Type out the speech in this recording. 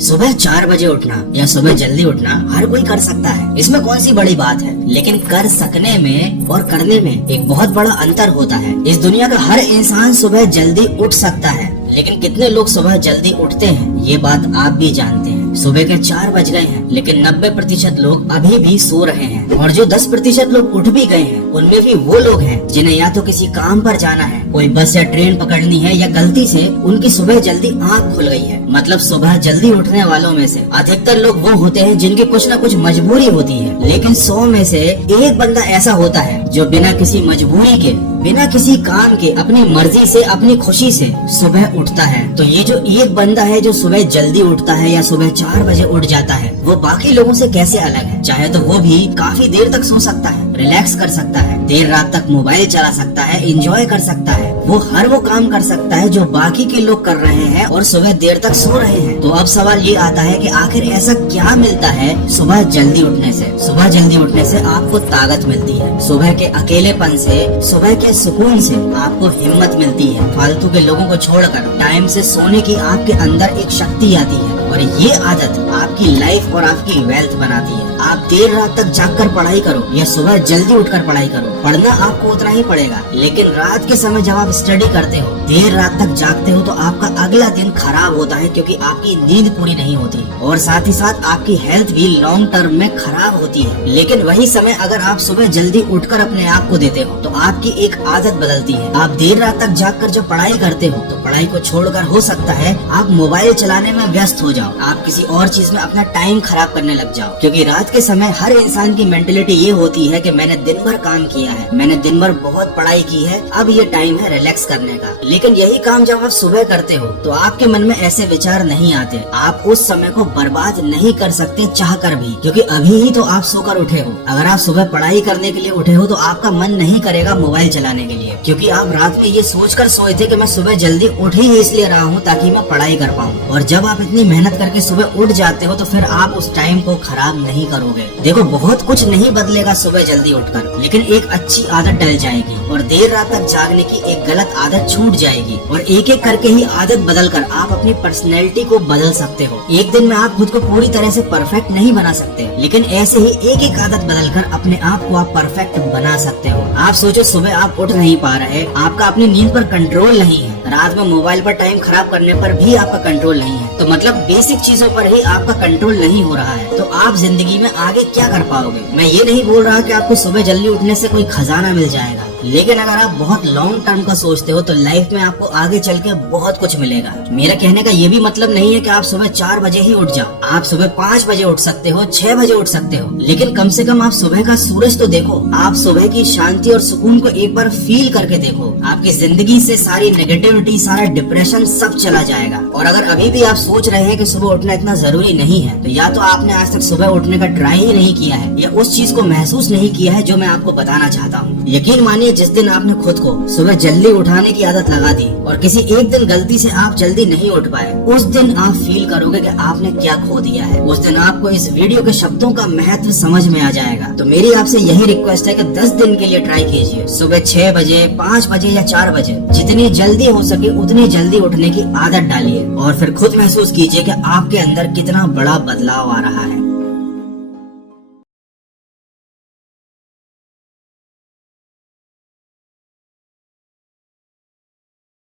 सुबह 4 बजे उठना या सुबह जल्दी उठना हर कोई कर सकता है, इसमें कौन सी बड़ी बात है। लेकिन कर सकने में और करने में एक बहुत बड़ा अंतर होता है। इस दुनिया का हर इंसान सुबह जल्दी उठ सकता है, लेकिन कितने लोग सुबह जल्दी उठते हैं ये बात आप भी जानते हैं। सुबह के 4 बज गए हैं, लेकिन 90% लोग अभी भी सो रहे हैं। और जो 10% लोग उठ भी गए हैं, उनमें भी वो लोग हैं जिन्हें या तो किसी काम पर जाना है, कोई बस या ट्रेन पकड़नी है, या गलती से उनकी सुबह जल्दी आँख खुल गई है। मतलब सुबह जल्दी उठने वालों में से अधिकतर लोग वो होते हैं जिनकी कुछ न कुछ मजबूरी होती है। लेकिन 100 में से एक बंदा ऐसा होता है जो बिना किसी मजबूरी के, बिना किसी काम के, अपनी मर्जी से, अपनी खुशी से सुबह उठता है। तो ये जो एक बंदा है जो सुबह जल्दी उठता है या सुबह 4 बजे उठ जाता है, वो बाकी लोगों से कैसे अलग है। चाहे तो वो भी काफी देर तक सो सकता है, रिलैक्स कर सकता है, देर रात तक मोबाइल चला सकता है, एंजॉय कर सकता है, वो हर वो काम कर सकता है जो बाकी के लोग कर रहे हैं और सुबह देर तक सो रहे हैं। तो अब सवाल ये आता है कि आखिर ऐसा क्या मिलता है सुबह जल्दी उठने से। सुबह जल्दी उठने से आपको ताकत मिलती है, सुबह के अकेलेपन से, सुबह के सुकून से आपको हिम्मत मिलती है। फालतू के लोगों को छोड़कर टाइम से सोने की आपके अंदर एक शक्ति आती है, और ये आदत आपकी लाइफ और आपकी वेल्थ बनाती है। आप देर रात तक जागकर पढ़ाई करो या सुबह जल्दी उठकर पढ़ाई करो, पढ़ना आपको उतना ही पड़ेगा। लेकिन रात के समय जब आप स्टडी करते हो, देर रात तक जागते हो, तो आपका अगला दिन खराब होता है, क्योंकि आपकी नींद पूरी नहीं होती, और साथ ही साथ आपकी हेल्थ भी लॉन्ग टर्म में खराब होती है। लेकिन वही समय अगर आप सुबह जल्दी उठकर अपने आप को देते हो, तो आपकी एक आदत बदलती है। आप देर रात तक जागकर जब पढ़ाई करते हो, तो पढ़ाई को छोड़कर हो सकता है आप मोबाइल चलाने में व्यस्त हो जाओ, आप किसी और चीज में अपना टाइम खराब करने लग जाओ। क्योंकि रात के समय हर इंसान की मेंटेलिटी ये होती है कि मैंने दिन भर काम किया है, मैंने दिन भर बहुत पढ़ाई की है, अब ये टाइम है रिलैक्स करने का। लेकिन यही काम जब आप सुबह करते हो, तो आपके मन में ऐसे विचार नहीं आते। आप उस समय को बर्बाद नहीं कर सकते चाह कर भी, क्योंकि अभी ही तो आप सोकर उठे हो। अगर आप सुबह पढ़ाई करने के लिए उठे हो, तो आपका मन नहीं करेगा मोबाइल चलाने के लिए, क्योंकि आप रात में ये सोचकर सोए थे कि मैं सुबह जल्दी उठ ही इसलिए रहा हूँ ताकि मैं पढ़ाई कर पाऊँ। और जब आप इतनी मेहनत करके सुबह उठ जाते हो, तो फिर आप उस टाइम को खराब नहीं करोगे। देखो, बहुत कुछ नहीं बदलेगा सुबह जल्दी उठकर, लेकिन एक अच्छी आदत डल जाएगी और देर रात तक जागने की एक गलत आदत छूट जाएगी। और एक एक करके ही आदत बदलकर आप अपनी पर्सनैलिटी को बदल सकते हो। एक दिन में आप खुद को पूरी तरह से परफेक्ट नहीं बना सकते, लेकिन ऐसे ही एक एक आदत बदलकर अपने आप को आप परफेक्ट बना सकते हो। आप सोचो, सुबह आप उठ नहीं पा रहे, आपका अपनी नींद पर कंट्रोल नहीं है, रात में मोबाइल पर टाइम खराब करने पर भी आपका कंट्रोल नहीं है, तो मतलब बेसिक चीजों पर ही आपका कंट्रोल नहीं हो रहा है, तो आप जिंदगी में आगे क्या कर पाओगे। मैं ये नहीं बोल रहा कि आपको सुबह जल्दी उठने से कोई खजाना मिल जाएगा, लेकिन अगर आप बहुत लॉन्ग टर्म का सोचते हो, तो लाइफ में आपको आगे चल के बहुत कुछ मिलेगा। मेरा कहने का ये भी मतलब नहीं है कि आप सुबह 4 बजे ही उठ जाओ। आप सुबह 5 बजे उठ सकते हो, 6 बजे उठ सकते हो, लेकिन कम से कम आप सुबह का सूरज तो देखो। आप सुबह की शांति और सुकून को एक बार फील करके देखो, आपकी जिंदगी से सारी नेगेटिविटी, सारा डिप्रेशन सब चला जाएगा। और अगर अभी भी आप सोच रहे हैं कि सुबह उठना इतना जरूरी नहीं है, तो या तो आपने आज तक सुबह उठने का ट्राई ही नहीं किया है, या उस चीज को महसूस नहीं किया है जो मैं आपको बताना चाहता हूँ। यकीन मानिए, जिस दिन आपने खुद को सुबह जल्दी उठाने की आदत लगा दी और किसी एक दिन गलती से आप जल्दी नहीं उठ पाए, उस दिन आप फील करोगे कि आपने क्या खो दिया है। उस दिन आपको इस वीडियो के शब्दों का महत्व समझ में आ जाएगा। तो मेरी आपसे यही रिक्वेस्ट है कि 10 दिन के लिए ट्राई कीजिए, सुबह 6 बजे, 5 बजे या 4 बजे, जितनी जल्दी हो सके उतनी जल्दी उठने की आदत डालिए, और फिर खुद महसूस कीजिए कि आपके अंदर कितना बड़ा बदलाव आ रहा है।